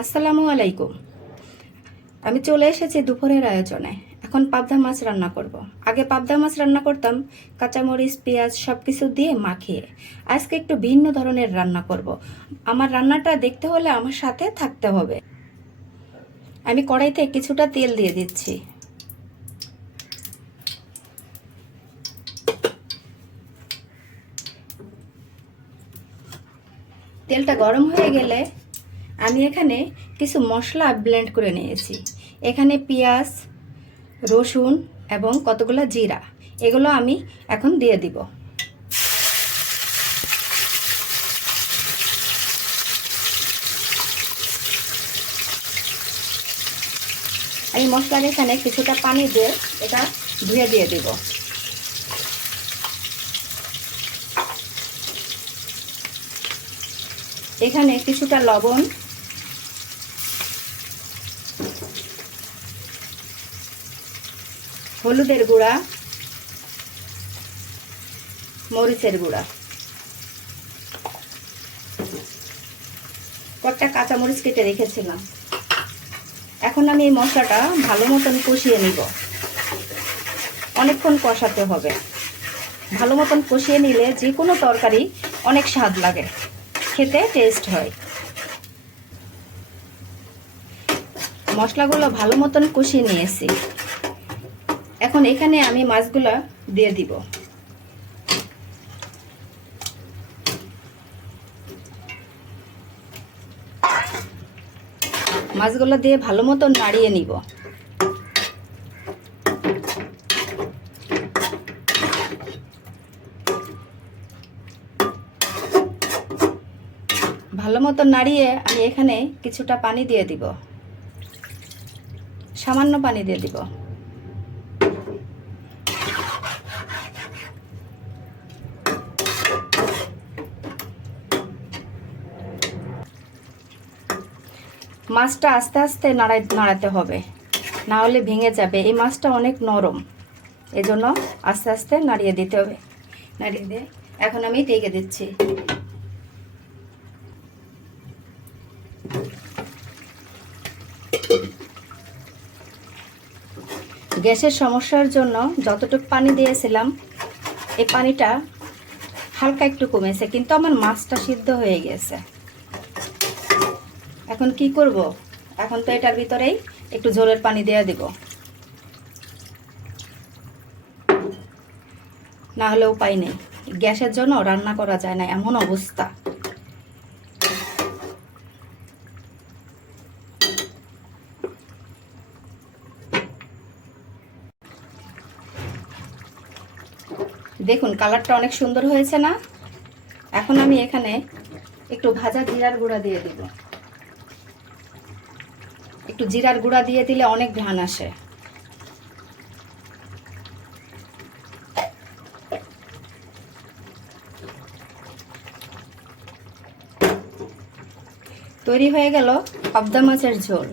আসসালামু আলাইকুম। আমি চলে এসেছি দুপুরের আয়োজনে। এখন পাবদা মাছ রান্না করব। আগে পাবদা মাছ রান্না করতাম, কাঁচামরিচ, পেঁয়াজ সব কিছু দিয়ে মাখিয়ে। আজকে একটু ভিন্ন ধরনের রান্না করব। আমার রান্নাটা দেখতে হলে আমার সাথে থাকতে হবে। আমি কড়াইতে কিছুটা তেল দিয়ে দিচ্ছি। তেলটা গরম হয়ে গেলে আমি এখানে কিছু মশলা ব্লেন্ড করে নিয়েছি। এখানে পেঁয়াজ, রসুন এবং কতগুলো জিরা, এগুলো আমি এখন দিয়ে দিব। এই মশলার এখানে কিছুটা পানি দিয়ে এটা ধুয়ে দিয়ে দিব। এখানে কিছুটা লবণ হলুদের গুঁড়া, মরিচের গুঁড়া। কয়েকটা কাঁচামরিচ কেটে রেখেছিলাম। এখন আমি এই মশলাটা ভালো মতন কষিয়ে নিব। অনেকক্ষণ কষাতে হবে। ভালো মতন কষিয়ে নিলে যে কোনো তরকারি অনেক স্বাদ লাগে। খেতে টেস্ট হয়। মশলাগুলো ভালো মতন কষিয়ে নিয়েছি। এখন এখানে আমি মাছগুলো দিয়ে দিব। মাছগুলো দিয়ে ভালো মতো নাড়িয়ে নিব। ভালো মতো নাড়িয়ে আমি এখানে কিছুটা পানি দিয়ে দিব। সামান্য পানি দিয়ে দিব। মাছটা আস্তে আস্তে নাড়াই, নাড়াতে হবে। না হলে ভেঙে যাবে। এই মাছটা অনেক নরম। এজন্য আস্তে আস্তে নাড়িয়ে দিতে হবে। নাড়িয়ে দিয়ে এখন আমি ঢেকে দিচ্ছি। গ্যাসের সমস্যার জন্য যতটুকু পানি দিয়েছিলাম, এই পানিটা হালকা একটু কমেছে, কিন্তু আমার মাছটা সিদ্ধ হয়ে গেছে। এখন কি করব? এখন তো এটার ভিতরেই একটু জলের পানি দেওয়া দিব। না হলে উপায় নেই। গ্যাসের জন্য রান্না করা যায় না, এমন অবস্থা। দেখুন, কালারটা অনেক সুন্দর হয়েছে না? এখন আমি এখানে একটু ভাজা জিরার গুঁড়া দিয়ে দিব। একটু জিরার গুঁড়া দিয়ে দিলে অনেক ঘ্রাণ আসে। তৈরি হয়ে গেল পাবদা মাছের ঝোল।